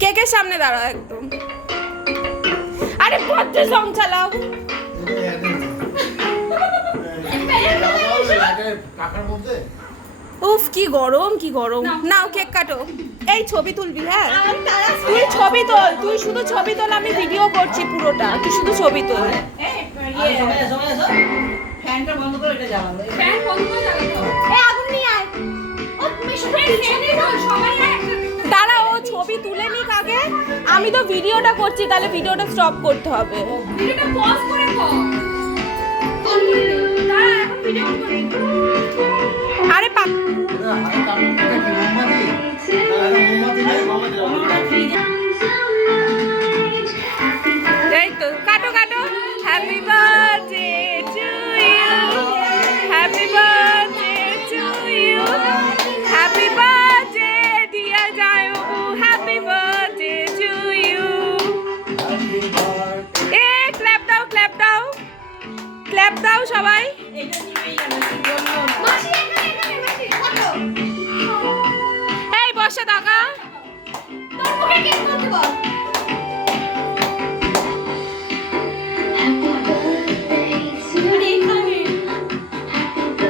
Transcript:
কেকের সামনে দাঁড়াও একদম। আরে কত সং চালাও। উফ কি গরম কি গরম। নাও কেক কাটো। এই ছবি তুলবি? হ্যাঁ তুই ছবি তোল, তুই শুধু ছবি তোল, আমি ভিডিও করছি পুরোটা, তুই শুধু ছবি তোল। ফ্যানটা বন্ধ করে এটা জ্বালাবো। ফ্যান বন্ধ করে জ্বালাতে হবে। এই আগুন নিয়ে আয়। ও সবাই দাঁড়া, ও ছবি তুলে নিক আগে, আমি তো ভিডিওটা করছি, তাহলে ভিডিওটা স্টপ করতে হবে। ভিডিওটা পজ করে কর। দাঁড়া এখন ভিডিও অন করি। আরে পাপ এই তো কাটো কাটো। Happy birthday to you, happy birthday to you, happy birthday dear Jayu, happy birthday to you. এ ক্ল্যাপ দাও, ক্ল্যাপ দাও, ক্ল্যাপ দাও সবাই। এটা নিয়েই গেল। মাসি এখানে